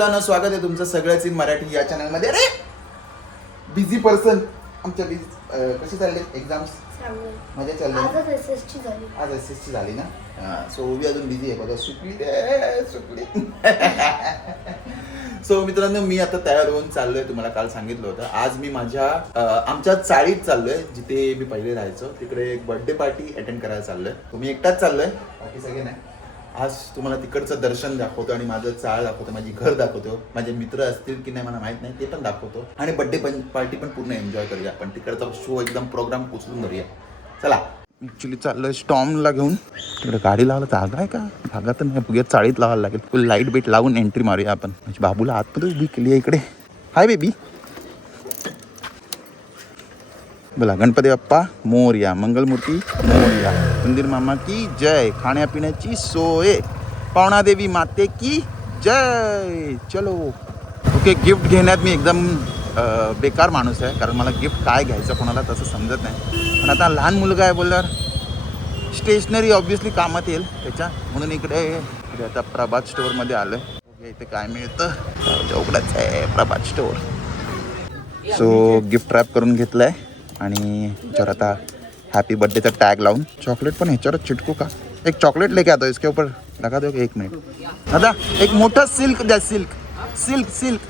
मित्रांनो, स्वागत आहे तुमचं सगळ्याच इन मराठी या चॅनलमध्ये. अरे बिझी पर्सन आमच्या कशी चालले एक्झाम्स? मजा चालली. आज एसएसची झाली ना. सो ओवी अजून बिझी आहे बघा. सुकली. सो मित्रांनो, मी आता तयार होऊन चाललोय. तुम्हाला काल सांगितलं होतं, आज मी माझ्या आमच्या चाळीत चाललोय, जिथे मी पहिले राहायचो. तिकडे एक बर्थडे पार्टी अटेंड करायला चाललोय. तुम्ही एकटाच चाललोय, बाकी सगळे नाही. आज तुम्हाला तिकडचं दर्शन दाखवतो आणि माझं चाळ दाखवतो, माझी घर दाखवतो, माझे मित्र असतील की नाही मला माहित नाही, ते पण दाखवतो आणि बर्थडे पार्टी पण पूर्ण एन्जॉय करूया. आपण तिकडचा शो एकदम प्रोग्राम उचलून धरूया. चला. ॲक्च्युली चाललोय स्टॉर्मला घेऊन. तिकडे गाडी लावायला जागा आहे का? जागा तर नाही. बघूया, चाळीत लावायला लागेल. फुल लाईट बीट लावून एंट्री मारूया आपण. म्हणजे बाबूला आतमध्ये उभी केली आहे इकडे. Hi baby. बोला गणपती बाप्पा मोरया, मंगलमूर्ती मोरया, मंदिर मामा की जय, खाण्यापिण्याची सोय, पावणा देवी माते की जय. चलो. ओके, गिफ्ट घेण्यात मी एकदम बेकार माणूस आहे, कारण मला गिफ्ट काय घ्यायचं कोणाला तसं समजत नाही. पण आता लहान मुलगा आहे बोलल्यावर स्टेशनरी ऑब्व्हियसली कामात येईल त्याच्या, म्हणून इकडे आता प्रभात स्टोअरमध्ये आलो आहे. इथे काय मिळतं? उघडाच आहे प्रभात स्टोअर. सो गिफ्ट रॅप करून घेतलं आहे आणि याच्यावर आता हॅपी बर्थडेचा टॅग लावून चॉकलेट पण ह्याच्यावरच चिटकू का? एक चॉकलेट लेके आता इसके ऊपर लगा दो. एक मिनट दादा, एक मोठा सिल्क द्या. सिल्क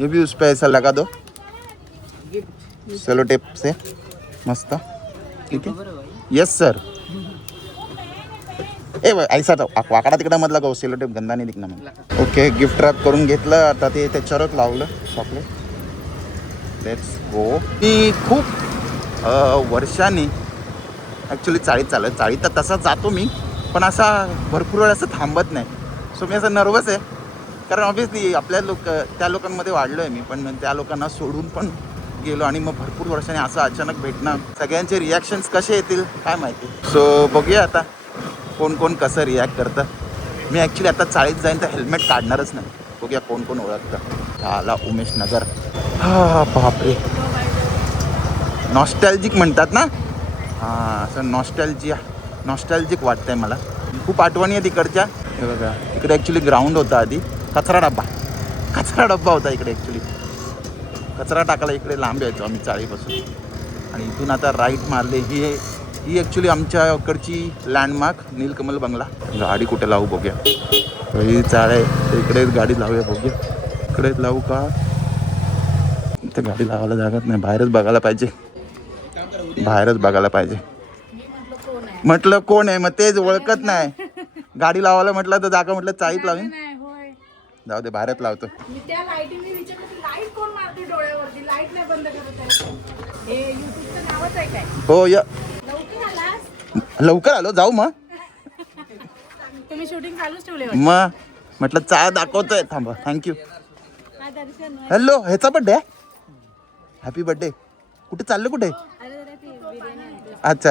ये भी उस पे ऐसा लगा दो सेलो टेप से. मस्त. ठीक है. Yes sir. ए ऐसा तो वाकडा तिकडा मधला गो. सेलो टेप गंदा नाही दिखना मला. ओके, गिफ्ट रॅप करून घेतलं. आता ते त्याच्यावरच लावलं चॉकलेट. Let's go. मी खूप वर्षांनी ॲक्च्युली चाळीत चाललं. चाळीत तर तसा जातो मी, पण असा भरपूर वेळ असं थांबत नाही. सो मी असं नर्वस आहे, कारण ऑब्व्हियसली आपल्या त्या लोकांमध्ये वाढलो आहे मी, पण त्या लोकांना सोडून पण गेलो आणि मग भरपूर वर्षांनी असं अचानक भेटणं, सगळ्यांचे रिॲक्शन्स कसे येतील काय माहिती. सो बघूया आता कोण कोण कसं रिॲक्ट करतं. मी ॲक्च्युली आता चाळीत जाईन तर हेल्मेट काढणारच नाही. बघूया कोण कोण ओळखतं. आला उमेश नगर. हा बापरे, नॉस्टॅल्जिक म्हणतात ना. हां, असं नॉस्टॅल्जिक वाटतंय मला. खूप आठवणी आहे तिकडच्या. हे बघा, इकडे ॲक्च्युली ग्राउंड होता आधी. कचरा डब्बा होता इकडे. ॲक्च्युली कचरा टाकायला इकडे लांब यायचो आम्ही चाळीपासून. आणि इथून आता राईट मारले. ही ॲक्च्युली आमच्या इकडची लँडमार्क नीलकमल बंगला. गाडी कुठे लावू बघूया. ही चाळ आहे, इकडेच गाडी लावूया. बघूया इकडेच लावू का? इथे गाडी लावायला जागाच नाही. बाहेरच बघायला पाहिजे. म्हटलं कोण आहे, मग तेच ओळखत नाही. गाडी लावायला म्हटलं तर जागा म्हटलं चाळीत लावीन. जाऊ दे, बाहेरच लावतो. हो या लवकर आलो. जाऊ मग. तुम्ही शूटिंग चालूच ठेवले. मग म्हटलं चाळ दाखवतोय. थांबा. थँक्यू. हॅलो, ह्याचा बड्डे आहे. Happy birthday. कुठे चाललं? कुठे? अच्छा,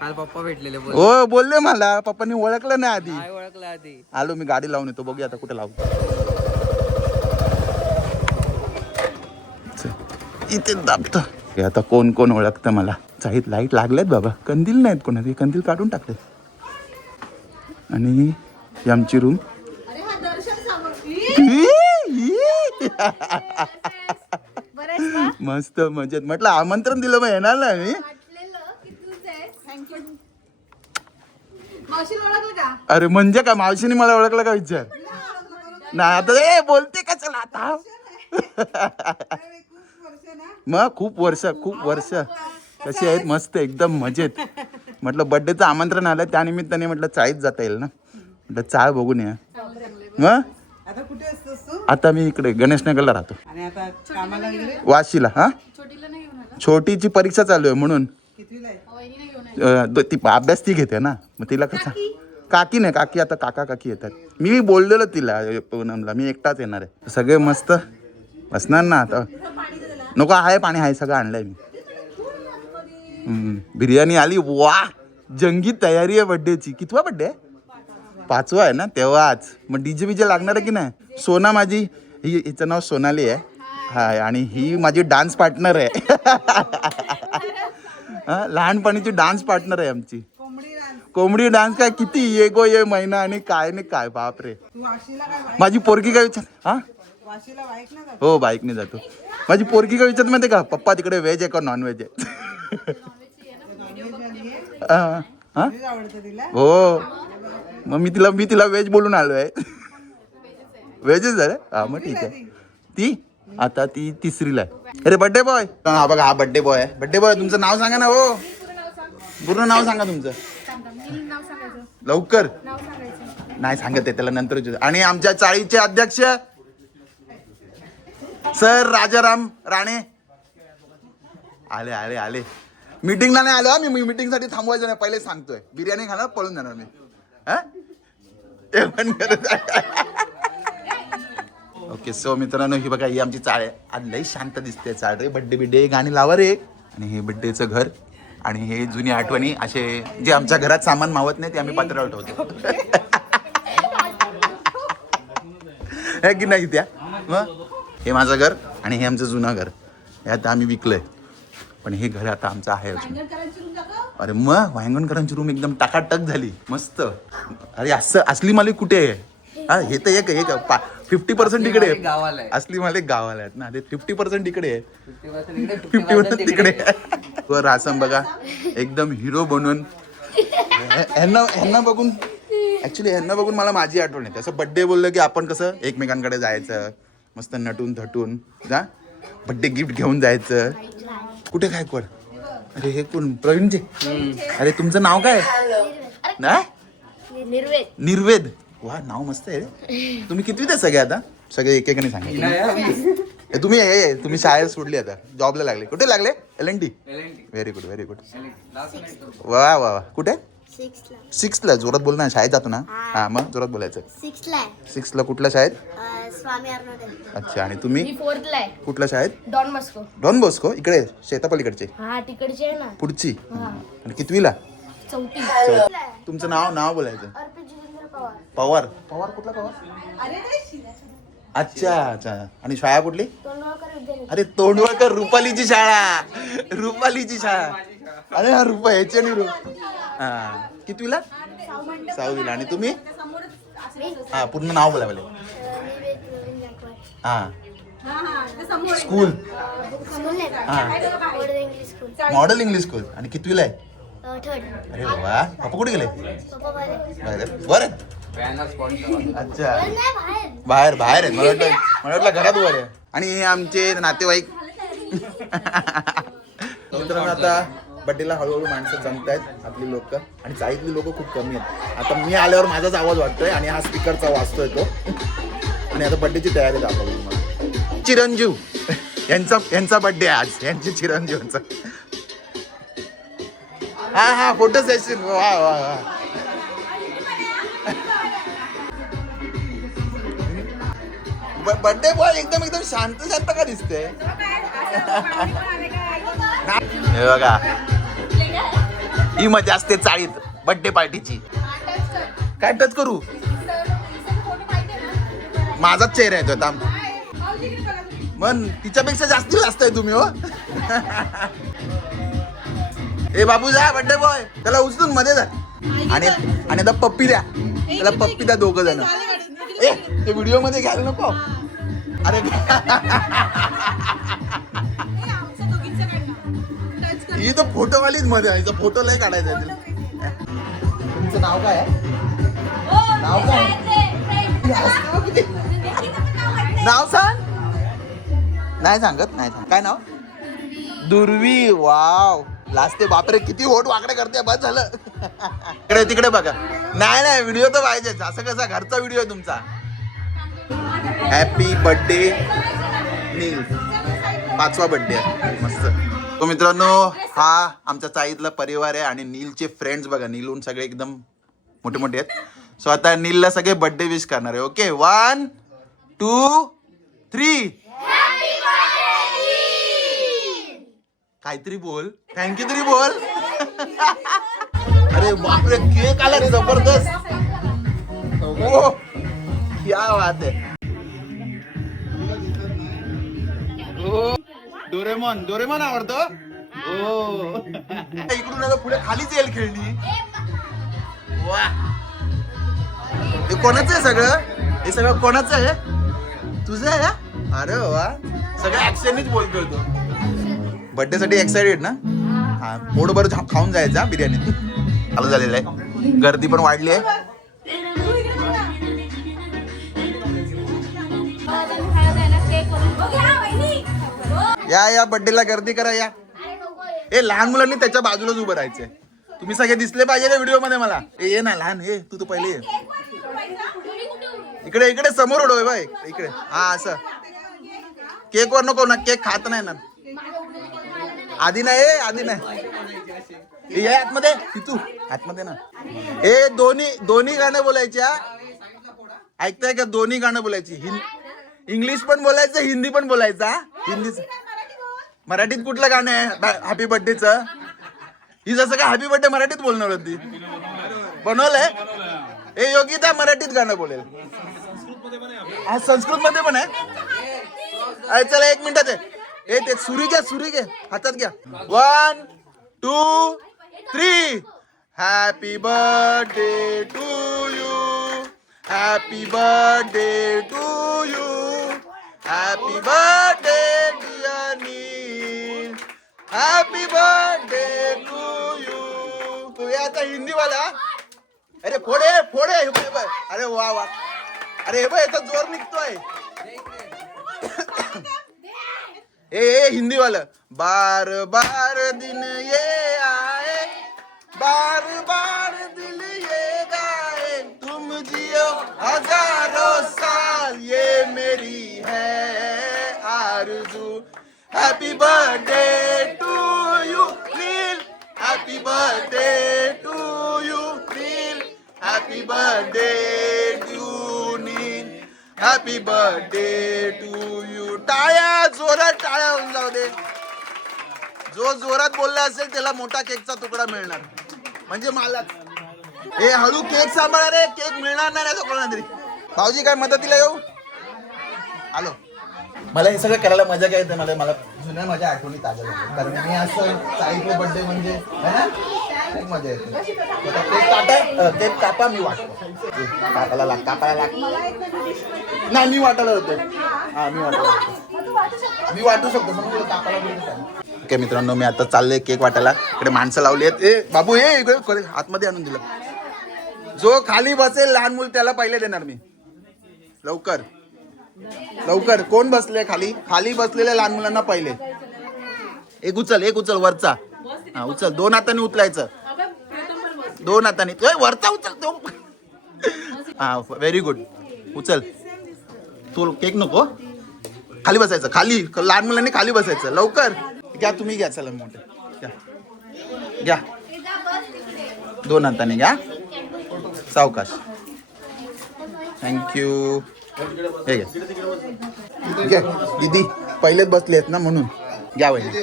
काल पप्पा भेटलेले. हो, बोलले मला. पप्पांनी ओळखलं नाही आधी. ओळखलं आधी. आलो मी, गाडी लावून येतो. बघूया आता कुठे लावू. इथे दाबतो. आता कोण कोण ओळखतं मला. चाळीत लाईट लागलेत बाबा. कंदील नाहीत कोणाचे. कंदील काढून टाकले. आणि ही आमची रूम. मस्त मजेत. म्हटलं आमंत्रण दिलं मग येणार ना मी. अरे म्हणजे काय, मावशीने मला ओळखलं का विचार? नाही आता बोलते का? चला आता. मग खूप वर्ष कशी आहेत? मस्त एकदम मजेत. म्हटलं बर्थडेचं आमंत्रण आलं, त्यानिमित्ताने म्हटलं चाळीत जाता येईल ना. म्हटलं चाळ बघून या. मग आता मी इकडे गणेशनगरला राहतो. वाशीला. हा, छोटीची परीक्षा चालू आहे म्हणून. ती अभ्यास ती घेते ना, मग तिला कसं. काकी नाही, काकी आता काकी येतात. मी बोललेलो तिला पूनमला मी एकटाच येणार आहे. सगळे मस्त असणार ना. आता नको, आहे पाणी आहे, सगळं आणलंय मी. बिर्याणी आली. वा, जंगी तयारी आहे बड्डेची. कितवा बड्डे आहे? 5वा आहे ना. तेव्हाच मग डीजे बीजे लागणार आहे की नाही. सोना माझी, हिचं नाव सोनाली आहे. हा, आणि ही माझी डान्स पार्टनर आहे. लहानपणीची डान्स पार्टनर आहे आमची. कोंबडी डान्स काय किती ये गो ये महिना आणि काय नाही काय बापरे. माझी पोरगी काय विचार हा हो बाईकने जातो. माझी पोरगी काय विचारत माहिती का पप्पा तिकडे व्हेज आहे का नॉन व्हेज आहे. हा? हो मग मी तिला व्हेज बोलून आलोय. व्हेजच झालं हा मग ठीक आहे. ती आता ती तिसरीला आहे. अरे बड्डे बॉय हा बघा हा बड्डे बॉय आहे. बड्डे बॉय तुमचं नाव सांगा ना हो. पूर्ण नाव सांगा तुमचं लवकर. नाही सांगत आहे त्याला नंतर. आणि आमच्या चाळीचे अध्यक्ष सर राजाराम राणे आले आले आले. मीटिंगला नाही आलो मी मीटिंग साठी थांबवायचं नाही पहिले सांगतोय. बिर्याणी खाणार पळून जाणार मी. ओके सो मित्रांनो ही बघा ही आमची चाळ आहे. आज लई शांत दिसते चाळ रे. बड्डे बिड्डे गाणी लावा रे. आणि हे बड्डेचं घर आणि हे जुनी आठवणी असे जे आमच्या घरात सामान मावत नाही ते आम्ही पत्रावर ठेवतो. हे की नाही त्या मग हे माझं घर आणि हे आमचं जुनं घर. हे आता आम्ही विकलंय पण हे घर आता आमचं आहे अजून. अरे मग वांगणकरांची रूम एकदम टाकाटक झाली मस्त. अरे असं असली मालिक कुठे आहे. हा हे तर एक 50% इकडे आहे. असली मालिक गावाला आहेत ना. ते 50% इकडे आहे 50% तिकडे आहे. रासम बघा एकदम हिरो बनून ह्यांना बघून ऍक्च्युली ह्यांना बघून मला माझी आठवण येते. असं बड्डे बोललं की आपण कसं एकमेकांकडे जायचं मस्त नटून थटून जा बड्डे गिफ्ट घेऊन जायचं. कुठे काय कोण. अरे हे कोण प्रवीणचे. अरे तुमचं नाव काय ना. निर्वेद. वा नाव मस्त आहे. तुम्ही कितवीत आहे सगळे आता. सगळे एकेकाने सांगा. तुम्ही शाळेत सोडली आता जॉबला लागले. कुठे लागले. LNT. Very good very good. वा वा वा. कुठे 6th जोरात बोल ना. शाळेत जातो ना. हा मग जोरात बोलायचं. 6th कुठल्या शाळेत. स्वामी अर्णोदय. अच्छा आणि तुम्ही 4th ला आहे. कुठल्या शाळेत. डॉन बॉस्को इकडे शेतापलीकडचे. हा तिकडचे आहे ना. पुढची आणि कितवीला. 4th. तुमचं नाव बोलायचं. अर्पित जितेंद्र पवार. पवार. पवार कुठला पवार. अच्छा अच्छा. आणि शाळा कुठली. तोंडवळकर विद्यालय. अरे तोंडवळकर रुपालीची शाळा. रुपालीची शाळा. अरे हा रुपा ह्याची आणि हा कितवीला. 6वीला. आणि तुम्ही हा पूर्ण नाव बोला मला. हा स्कूल. Model English school. आणि कितवीला आहे. अरे वा. पप्पा कुठे गेले. बरं अच्छा बाहेर आहेत. मला वाटलं घरात वर आहे. आणि हे आमचे नातेवाईक. मित्रांनो आता बड्डेला हळूहळू माणसं जमत आहेत आपली लोक. आणि चाळीतली लोक खूप कमी आहेत. आता मी आल्यावर माझाच आवाज वाटतोय आणि हा स्पीकरचा वाजतोय तो. आणि आता बड्डेची तयारी दाखवली तुम्हाला. चिरंजीव यांचा बड्डे आज. यांची चिरंजीवचा हा फोटो सेशन. वा वा वा. बड्डे बॉय एकदम शांत का दिसते. हे बघा ही मजा असते चाळीत बड्डे पार्टीची. काय टच करू. माझाच चेहरा येतोय आता. मन तिच्यापेक्षा जास्त आहे तुम्ही हो. ए बाबू जा बड्डे बॉय त्याला उचलून मध्ये जा. आणि आता पप्पी द्या त्याला. पप्पी द्या 2 जण. ए ते व्हिडिओ मध्ये घ्यायला नको. अरे ही तर फोटोवालीच मध्ये आहे. फोटो लय काढायचा आहे. तुमचं नाव काय आहे. नाव सांग. नाही सांगत. काय नाव. दुर्वी. वाव लाजते बापरे. किती होट वाकडे करते. बस झालं. तिकडे बघा. नाही व्हिडिओ तर पाहिजेच. असं कसा घरचा व्हिडिओ आहे तुमचा. हॅपी बर्थडे नील. 5वा बर्थडे आहे मस्त. तो मित्रांनो हा आमच्या चाळीतला परिवार आहे. आणि नीलचे फ्रेंड्स बघा. नीलहून सगळे एकदम मोठे आहेत. सो आता नीलला सगळे बर्थडे विश करणार आहे. ओके 1 2 3. काहीतरी बोल. थँक्यू तरी बोल. अरे बापरे केक आला रे जबरदस्त. ओ क्या बात है. डोरेमॉन आवडतो. इकडून आता पुढे खालीच येईल खेळणी. वा हे कोणाचं आहे सगळं? हे सगळं कोणाचं आहे? तुझं आहे? अरे वा सगळं ऍक्शननीच बोलतोय तो. बर्थडे साठी एक्साइटेड ना? हा पोटभर खाऊन जायचं हा बिर्याणी. चालू झालेलं आहे, गर्दी पण वाढली आहे. या बर्थडेला गर्दी करा या. ए लहान मुलांनी त्याच्या बाजूलाच उभं राहायचंय. तुम्ही सगळे दिसले पाहिजे ना व्हिडिओ मध्ये मला. ये ना लहान, हे तू पहिले ये. इकडे इकडे समोर उडव बाय इकडे. हा असं केक वर नको ना, केक खात नाही ना. आधी नाही ये आतमध्ये तू आतमध्ये ना. हे दोन्ही गाणं बोलायच्या. ऐकताय का? दोन्ही गाणं बोलायची. इंग्लिश पण बोलायचं, हिंदी पण बोलायचा. हिंदी मराठीत कुठलं गाणं आहे हॅपी बर्थडेचं? ही जसं काय हॅपी बर्थडे मराठीत बोलणार होती. बनवलंय हे योगिता मराठीत गाणं बोलेल. हा संस्कृत मध्ये पण आहे. चला 1 मिनिटात आहे. ए ते सुरी घ्या हातात घ्या. 1 2 3 happy birthday to you, happy birthday to you, happy birthday dear Neel, happy birthday to you. तू आता हिंदी वाला. अरे फोडे अरे वा वा. अरे हे बघ याचा जोर निघतोय. ए हिंदी वाला. बार बार दिन ये आए, बार बार दिल ये गाए, तुम जियो हजारों साल ये मेरी है आरज़ू. Happy birthday to you Neel, happy birthday to you Neel, happy birthday to Neel, happy birthday to you. टाळ्या जोरात टाळ्या होऊन जाऊ दे. जो जोरात बोलला असेल त्याला मोठा केकचा तुकडा मिळणार. म्हणजे मला हे हळू केक सांभाळा रे, केक मिळणार नाही कोणाला तरी. भाऊजी काय मदतीला येऊ? आलो. मला हे सगळं करायला मजा काय येते. मला जुन्या माझ्या आठवणी ताज्या होतात. कारण मी असं चाळीतले बर्थडे म्हणजे है ना खूप मजा येते. केक कापा मी वाटतो. कापायला लाग नाही मी वाटायला होतो. हा मी वाटू शकतो. ओके मित्रांनो मी आता चाललोय केक वाटायला. इकडे माणसं लावली आहेत. ए बाबू हे इकडे आतमध्ये आणून दिलं. जो खाली बसेल लहान मूल त्याला पहिले देणार मी. लवकर लवकर. कोण बसले खाली बसलेल्या लहान मुलांना पहिले. एक उचल वरचा. हा उचल. 2 हाताने उचलायचं. 2 हाताने वरचा उचल. हा व्हेरी गुड. उचल. तू केक नको. खाली बसायचं. खाली लहान मुलांनी खाली बसायचं. लवकर घ्या. तुम्ही घ्या. चला मोठे घ्या. 2 हाताने घ्या. सावकाश. थँक्यू. हे घ्या. दीदी पहिलेच बसले आहेत ना म्हणून घ्या. वहिनी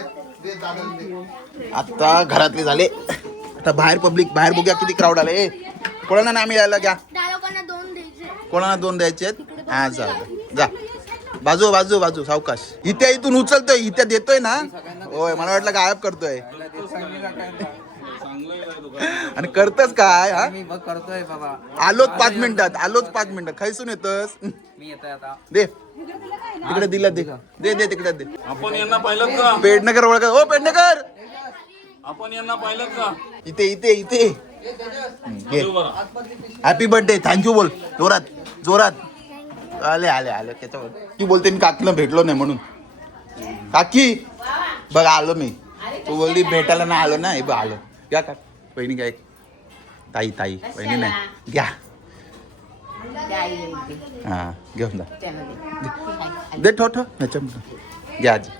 आता घरातले झाले. आता बाहेर बघूया किती क्राऊड आले. कोणाला नाही मिळायला घ्या. कोणाला 2 द्यायचे आहेत. हा जा बाजू सावकाश. इथून उचलतोय. इथे देतोय ना. होय मला वाटलं गायब करतोय. आणि करतच काय? हा मी बघ करतोय बाबा. आलोच 5 मिनिटात. खायसून येतस. मी येतोय आता. दे तिकडे दिला. दे तिकडे दे. आपण यांना पाहिलं का? पेडणेकर ओळख. हो पेडणेकर आपण यांना पाहिलं का? इथे हॅपी बर्थडे. थँक्यू बोल जोरात. आले त्याच्यावर ती बोलते मी काकीला भेटलो नाही म्हणून. काकी बघ आलो मी. तू बोलली भेटायला नाही आलो ना. हे बघ आलो. घ्या का बहिणी घ्या. ताई बहिणी नाही घ्या. हा घेऊन जा. दे ठो घ्या आजी.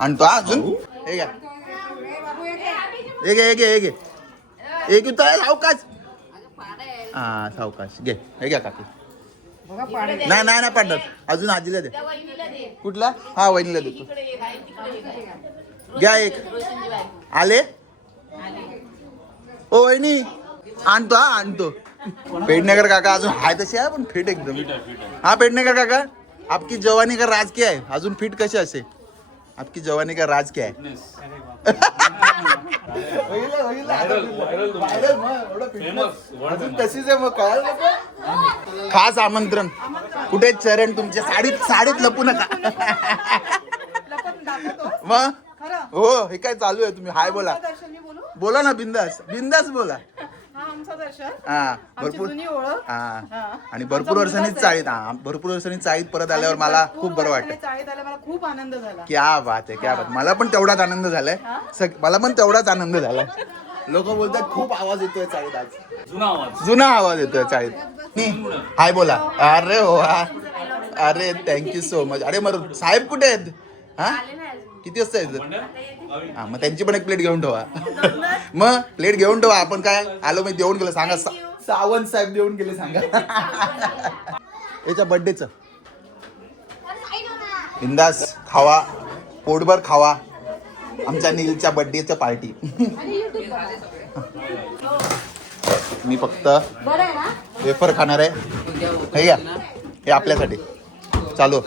आणतो अजून. हे घ्या. एक सावकाश. हा सावकाश घे. हे घ्या काकी. नाही पाडणार. अजून आजीला दे. कुठला? हा वहिनीला देतो. घ्या एक. आले ओ वहिनी. आणतो. पेडणेकर काका अजून हाय तशी आहे पण फिट एकदम. हा पेडणेकर काका आपकी जवानी का राज क्या है. अजून फिट कसे असे. आपकी जवानी का राज क्या है? अजून तशीच आहे मग काय खास आमंत्रण. कुठे चरण तुमच्या साडीत लपू नका. मग हो हे काय चालू आहे? तुम्ही हाय बोला. बोला ना, बिंदास बिंदास बोला. हा भरपूर हा आणि भरपूर वर्षांनी चाळीत. हा भरपूर वर्षांनी चाळीत परत आल्यावर मला खूप बरं वाटतं. चाळीत आल्या मला खूप आनंद झाला. क्या बात आहे, क्या बात. मला पण तेवढाच आनंद झालाय. मला पण तेवढाच आनंद झालाय. लोक बोलतात खूप आवाज येतोय चाळीत आज. जुना आवाज येतोय चाळीत. हाय बोला. अरे हो अरे थँक्यू सो मच. अरे मग साहेब कुठे आहेत? हा किती वाजता येतात? हा मग त्यांची पण एक प्लेट घेऊन ठेवा. मग प्लेट घेऊन ठेवा. आपण काय आलो मी देऊन गेलो सांगा. सावंत साहेब देऊन गेले सांगा. याच्या बर्थडेचं बिंदास खावा, पोटभर खावा. आमच्या नीलच्या बर्थडेचं पार्टी. मी फक्त वेफर खाणार आहे. हे घ्या, हे आपल्यासाठी. चालू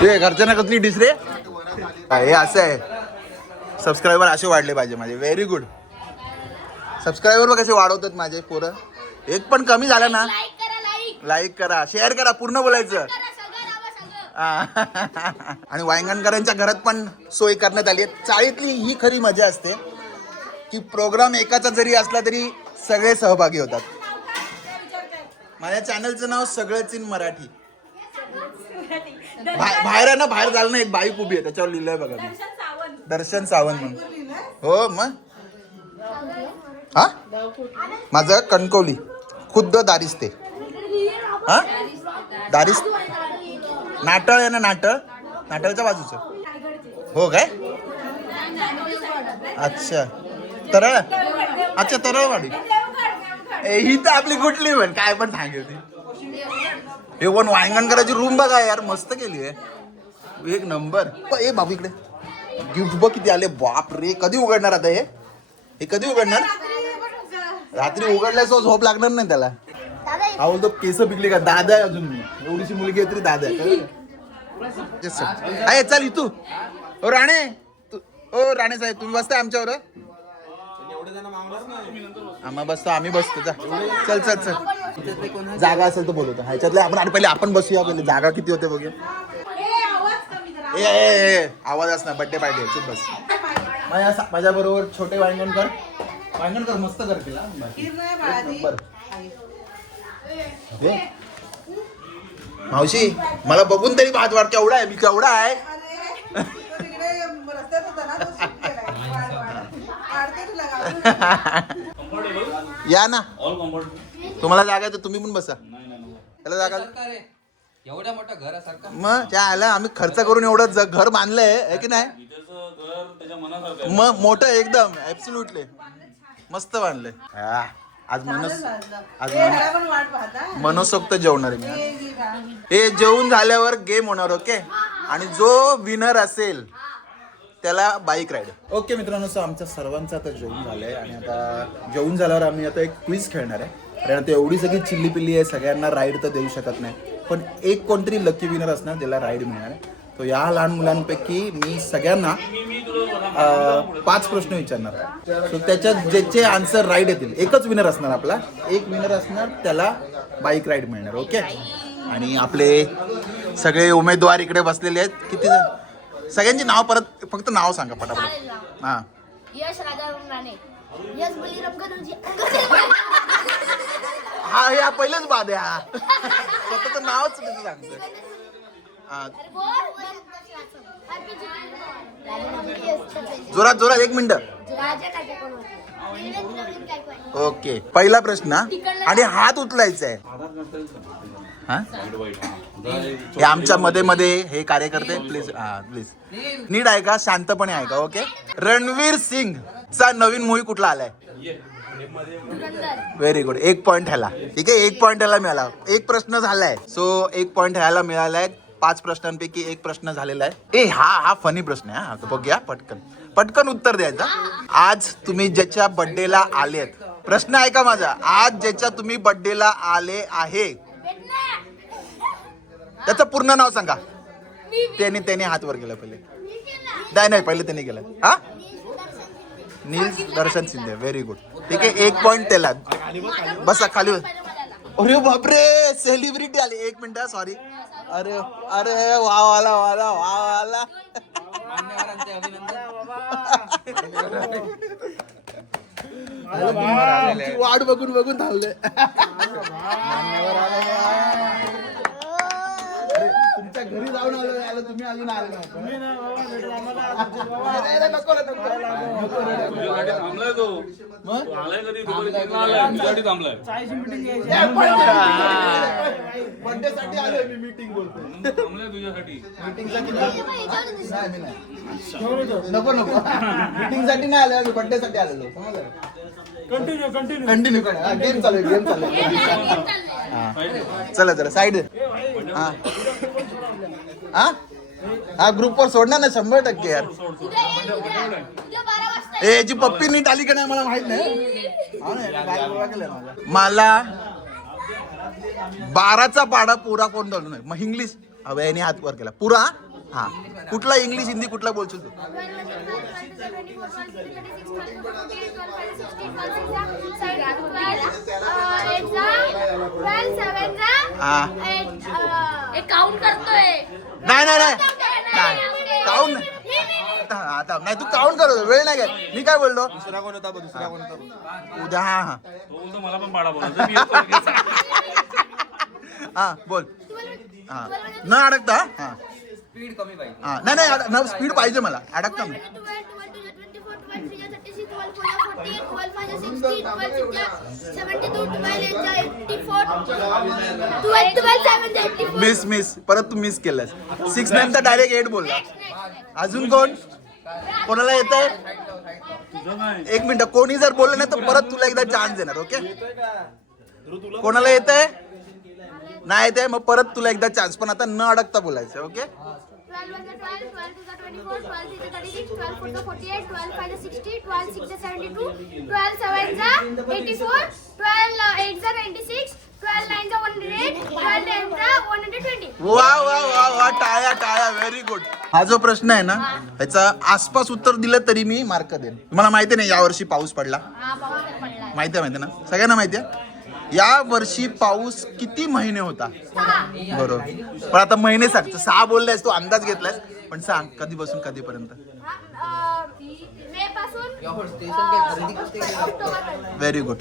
ते घरच्यांना कसली डिश रे? हे असं आहे. सबस्क्रायबर असे वाढले पाहिजे माझे. Very good. सबस्क्रायबर कसे वाढवतात माझे पोरं. एक पण कमी झाला ना, लाईक करा, शेअर करा, पूर्ण बोलायचं. आणि वांगणकरांच्या घरात पण सोय करण्यात आली आहे. चाळीतली ही खरी मजा असते की प्रोग्राम एकाचा जरी असला तरी सगळे सहभागी होतात. माझ्या चॅनलचं नाव सगळंच इन मराठी. बाहेर आहे ना, बाहेर झालं ना, एक बाईक उभी आहे त्याच्यावर लिहिलंय बघा मी, दर्शन सावंत म्हणून. हो मग हा माझं कणकवली खुद्द दारिस्ते. हा दारिस नाटळ आहे ना, नाटळच्या बाजूचं. हो काय? अच्छा तरळ. अच्छा तरळवाडी. ही तर आपली कुठली पण काय पण सांगेल ती. हे पण वांगणकरांची रूम बघा यार, मस्त केली आहे. एक नंबर. ए बाबू इकडे गिफ्ट बघ किती आले. बाप रे. कधी उघडणार आता हे कधी उघडणार? रात्री उघडल्यास झोप लागणार नाही त्याला. हा बोलतो केस पिकली का? दादा आहे अजून मी. एवढीशी मुलगी आहे तरी दादा आहे. चल इथू. ओ राणे ओ राणे साहेब तुम्ही बसताय आमच्यावर? आम्हा बसतो, आम्ही बसतो. चल चल चल. जागा असेल तर बोलवतो. ह्याच्यातले आपण पहिले आपण बसूया. पहिले जागा किती होते बघूया. ए आवाज असणार. बड्डे पार्टी आहे. चुप बस. माझ्या बरोबर छोटे वांगणकर मस्त करतील. मावशी मला बघून तरी भात वाट केवढा आहे. मी केवढा आहे. या ना, तुम्हाला जागा तर तुम्ही पण बसा. त्याला जागा एवढ्या मोठं घरासारखं. मग त्या आला आम्ही खर्च करून एवढं घर बांधलंय की नाही. मग मोठं एकदम ऍब्सोल्युटली मस्त बांधलंय. आज मनसोक्त जेवणार आहे मी. हे जेवून झाल्यावर गेम होणार. ओके. आणि जो विनर असेल त्याला बाईक राईड. ओके मित्रांनो, सो आमच्या सर्वांचं आता जेवण झालंय आणि आता जेवण झाल्यावर आम्ही आता एक क्विज खेळणार आहे. कारण आता एवढी सगळी चिल्ली पिल्ली आहे, सगळ्यांना राईड तर देऊ शकत नाही. पण एक कोणतरी लकी विनर असणार ज्याला राईड मिळणार आहे. तो या लहान मुलांपैकी मी सगळ्यांना 5 प्रश्न विचारणार. सो त्याच्यात ज्याचे आन्सर राईट येतील, एकच विनर असणार आपला. एक विनर असणार त्याला बाईक राईड मिळणार. ओके. आणि आपले सगळे उमेदवार इकडे बसलेले आहेत. किती सगळ्यांची नाव परत फक्त नाव सांगा पटापट. हा यश राजाराम राणे, यश बलिराम गणजी. हा हे पहिलेच बाद आहे. हा स्वतःचं नावच किती सांगतोय. जोरात 1 मिनिट. ओके. पहिला प्रश्न आणि हात उचलायचा आहे. हा हे आमच्या मध्ये हे कार्यकर्ते प्लीज प्लीज नीट ऐका, शांतपणे ऐका. ओके. रणवीर सिंग चा नवीन मूवी कुठला आलाय? Very good. 1 पॉइंट ह्याला. ठीक आहे, 1 पॉइंट ह्याला मिळाला. 1 प्रश्न झालाय. सो 1 पॉइंट ह्याला मिळालाय. 5 प्रश्नांपैकी 1 प्रश्न झालेला आहे. हा फनी प्रश्न आहे. हा बघूया. पटकन उत्तर द्यायचं. आज तुम्ही ज्याच्या बर्थडेला आलेत, प्रश्न ऐका माझा. आज ज्याच्या तुम्ही बर्थडेला आले आहे त्याचं पूर्ण नाव सांगा. त्याने हात वर केला पहिले. नाही पहिले त्याने केलं. हा, नील्स दर्शन शिंदे. Very good. ठीक आहे, 1 पॉइंट त्याला. बसा खाली. अरे बापरे, सेलिब्रिटी आली. 1 मिनिट, सॉरी. अरे अरे वाला मान्यवरांचे अभिनंदन. वाट बघून थांबले. तुमच्या घरी जाऊन आलो तुम्ही अजून आले तुझ्यासाठी थांबलाय तो. आलाय कधी दुपारी 3 आलाय, तुझ्यासाठी थांबलाय. बर्थडे साठी आलोय मी. मीटिंग बोलतोय. थांबलाय तुझ्यासाठी. नको मीटिंग साठी नाही आलो, बर्थडे साठी आलेलो. कंटिन्यू करा. गेम चालू चला जरा साईड. हा ग्रुपवर सोडणार ना 100% यार. ए जी पप्पी नीट आली का नाही मला माहित नाही. मला 12चा पाडा पुरा कोण चालू नाही. मग इंग्लिश हवे याने हात वर केला पुरा. हा, कुठला इंग्लिश हिंदी कुठला बोलशील तू? काउंट करतोय. नाही काउंट आता नाही. तू काउंट करतो, वेळ नाही घ्या. मी काय बोललो दुसरा कोण होता उद्या. हा तो बोलतो मला पण पाडा बोलायचं. मी येतो लगेच. हा बोल. हा न अडकता. हा स्पीड कमी पाहिजे. हा नाही स्पीड पाहिजे मला. अडकता मी. मिस परत तू मिस केलंस. 6 नंतर डायरेक्ट 8 बोलला. अजून कोणाला येत आहे? 1 मिनिट. कोणी जर बोललं नाही तर परत तुला एकदा चान्स देणार. ओके, कोणाला येत आहे? नाही येते मग परत तुला एकदा चान्स, पण आता न अडकता बोलायचं. ओके, 12 24, 12 36, 12 48, 12 60, 12 72, 12 84, 12 96, 12 108, 12 120. वा टाळ्या. Very good. हा जो प्रश्न आहे ना त्याचा आसपास उत्तर दिलं तरी मी मार्क देईन. तुम्हाला माहिती नाही यावर्षी पाऊस पडला? माहिती आहे ना सगळ्यांना माहिती आहे. या वर्षी पाऊस किती महिने होता? बरोबर. पण आता महिने सांग. 6 बोललायस, तू अंदाज घेतलायस, पण सांग कधीपासून कधीपर्यंत? Very good.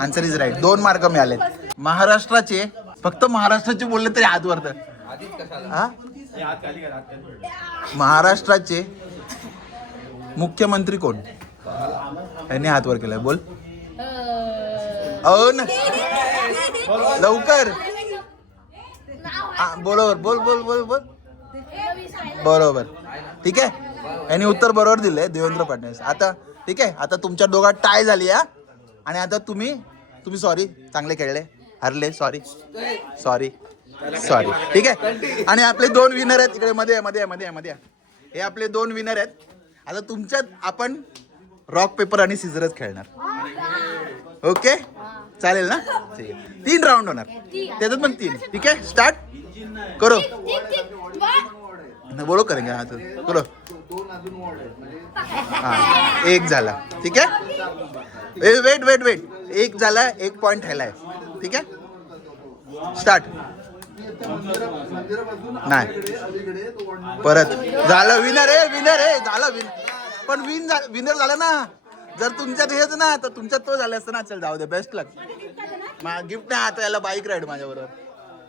Answer is right. 2 mark मिळाले. महाराष्ट्राचे, फक्त महाराष्ट्राचे बोलले तरी हात वरतं. महाराष्ट्राचे मुख्यमंत्री कोण? यांनी हात वर केलाय. बोल. ना लवकर. बरोबर. बोल. बरोबर. ठीक आहे, यांनी उत्तर बरोबर दिलंय. देवेंद्र फडणवीस. आता ठीक आहे, आता तुमच्या दोघात टाय झाली. आणि आता तुम्ही सॉरी, चांगले खेळले, हरले. सॉरी. ठीक आहे. आणि आपले 2 विनर आहेत इकडे. मध्ये हे आपले 2 विनर आहेत. आता तुमच्यात आपण रॉक पेपर आणि सिझरच खेळणार. ओके, चालेल ना? 3 राऊंड होणार, त्याच्यात पण 3. ठीक आहे, स्टार्ट करो. बोलो करेंगे. हाँ चलो. हाँ 1 झाला. ठीक आहे. वेट 1 झाला. 1 पॉइंट ठेवलाय. ठीक आहे, स्टार्ट. नाही परत झालं. विनर आहे झालं. पण विनर झालं ना. जर तुमच्यात हेच ना तर तुमच्यात तो झाला असतं ना. चल जाऊ दे. बेस्ट लक. गिफ्ट नाही आता याला. बाईक राईड माझ्याबरोबर.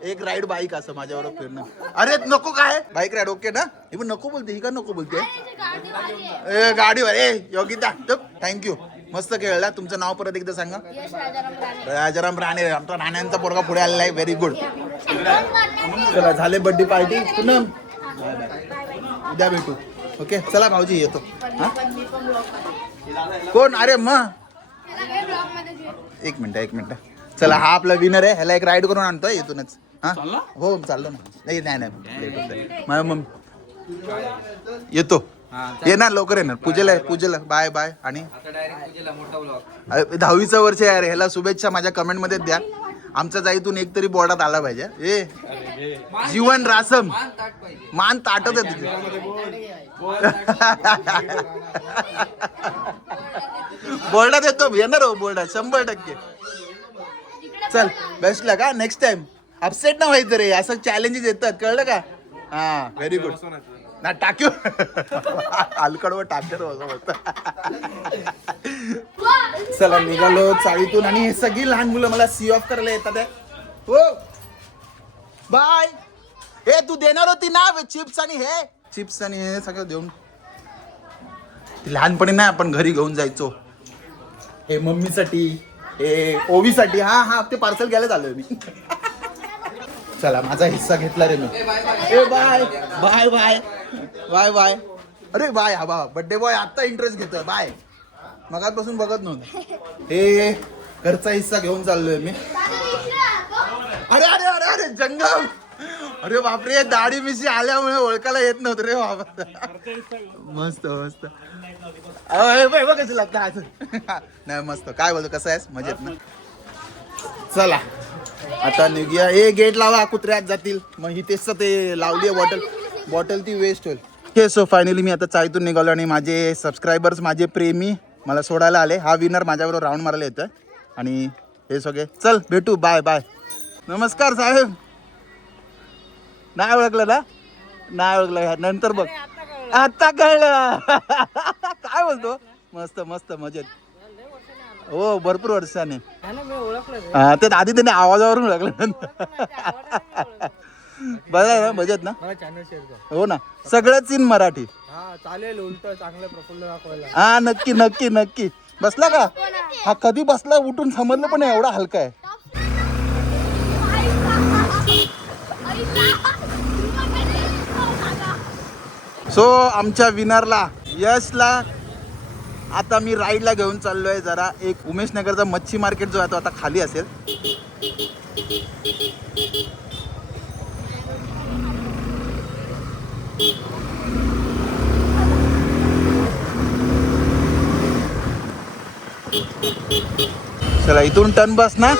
1 राईड बाईक असं माझ्याबरोबर फिरणं. अरे नको काय बाईक राईड. ओके ना? ही पण नको बोलते. ही का नको बोलते? गाडीवर. योगिता थँक्यू. मस्त खेळला. तुमचं नाव परत एकदा सांगा. राजाराम राणे. आमचा राण्यांचा पोरगा पुढे आलेला आहे. Very good. चला झाले बर्थडे पार्टी. पुन्हा उद्या भेटू. ओके चला भाऊजी येतो. कोण? अरे मग 1 मिनिट. चला हा आपला विनर आहे. ह्याला एक राईड करून आणतोय इथूनच. हा हो चाललो ना. नाही लेट होत. मग येतो. येणार लवकर येणार. पूजेला बाय. आणि 10वीचं वर्ष आहे. ह्याला शुभेच्छा माझ्या कमेंट मध्ये द्या. आमच्या जाईतून एक तरी बोर्डात आला पाहिजे. ए जीवन रासम मान ताट पाहिजे. मान ताटत आहे तुझे. बोर्डात येतो, येणार हो बोर्डात 100%. चल बेस्टला का नेक्स्ट टाइम अपसेट ना व्हायचं रे, असं चॅलेंजेस येतात कळलं का. हा व्हेरी गुड ना टाक्यो अलकडव टाक्यो असं होतं. चला निघालो चाळीतून आणि हे सगळी लहान मुलं मला सी ऑफ करायला येतात आहे. हो बाय. हे तू देणार होती ना चिप्स आणि हे सगळं देऊन. ती लहानपणी नाही आपण घरी घेऊन जायचो. हे मम्मीसाठी, हे ओवीसाठी. हा ते पार्सल घ्यायला चाललोय मी. चला माझा हिस्सा घेतला रे मी. ए bye bye bye bye bye. अरे बाय. हा बा बड्डे बॉय आता इंटरेस्ट घेतोय. बाय. मगापासून बघत नव्हतं. हे घरचा हिस्सा घेऊन चाललोय मी. अरे अरे अरे अरे जंगम. अरे बापरे दाढी मिशी आल्यामुळे ओळखायला येत नव्हतं रे बाबा. मस्त मस्त. बघ कसं लागतं. नाही मस्त. काय बोलतो कसं आहेस मजेत ना. चला आता निघूया. हे गेट लावा कुत्र्यात जातील. मग ही तेच ते लावली आहे बॉटल ती वेस्ट होईल. ओके सो फायनली मी आता चाळीतून निघालो आणि माझे सबस्क्रायबर्स माझे प्रेमी मला सोडायला आले. हा विनर माझ्याबरोबर राऊंड मारायला येतोय आणि हे सगळे चल भेटू. Bye bye. नमस्कार साहेब. नाही ओळखलं ना. नाही ओळखलं नंतर बघ. आता कळलं. काय बोलतो. मस्त मस्त मजेत. हो भरपूर वर्षाने. हा ते आधी त्याने आवाजावरून ओळखलं. बरं ना मजेत ना. हो ना सगळंच इन मराठी. चालेल उलट चांगलं प्रफुल्ल दाखवायला. हा नक्की नक्की नक्की. बसला का. हा कधी बसला उठून समजलं पण एवढा हलका आहे. सो आमच्या विनरला यशला आता मी राईडला घेऊन चाललोय. जरा एक उमेश नगरचा मच्छी मार्केट जो आहे तो आता खाली असेल. चला इथून टर्न बस ना.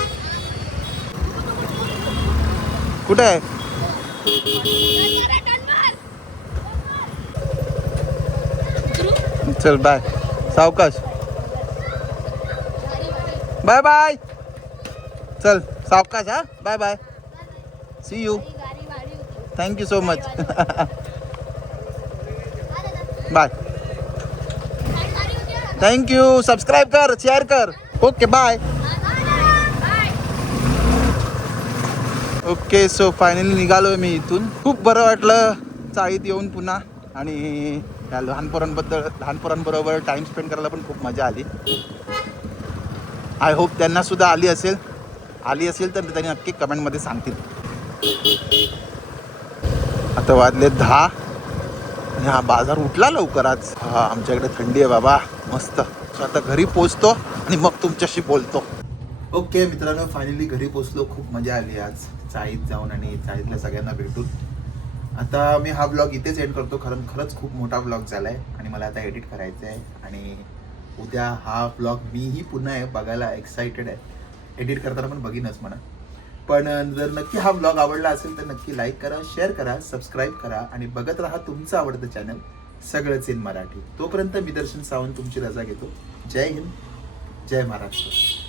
कुठे आहे. चल बाय सावकाश. Bye bye. चल सावकाश. हा bye bye. See you. Thank you so much. Bye. Thank you. Subscribe कर शेअर कर. Okay bye. Okay so finally निघालो मी इथून. खूप बरं वाटलं चाळीत येऊन पुन्हा आणि त्या लहानपोरांबरोबर टाइम स्पेंड करायला पण खूप मजा आली. आय होप त्यांना सुद्धा आली असेल तर त्यांनी नक्की कमेंटमध्ये सांगतील. आता वाजले 10 आणि हा बाजार उठला लवकर आज. हा आमच्याकडे थंडी आहे बाबा मस्त. सो आता घरी पोचतो आणि मग तुमच्याशी बोलतो. ओके मित्रांनो फायनली घरी पोचलो. खूप मजा आली आज चाळीत जाऊन आणि चाळीतल्या सगळ्यांना भेटून. आता मी हा ब्लॉग इथेच एंड करतो. खरंच खूप मोठा ब्लॉग झाला आहे आणि मला आता एडिट करायचं आहे आणि उद्या हा ब्लॉग मीही पुन्हा बघायला एक्सायटेड आहे. एडिट करताना पण बघीनच म्हणा. पण जर नक्की हा ब्लॉग आवडला असेल तर नक्की लाईक करा, शेअर करा, सबस्क्राईब करा आणि बघत राहा तुमचं आवडतं चॅनल सगळंच इन मराठी. तोपर्यंत मी दर्शन सावंत तुमची रजा घेतो. जय हिंद, जय महाराष्ट्र.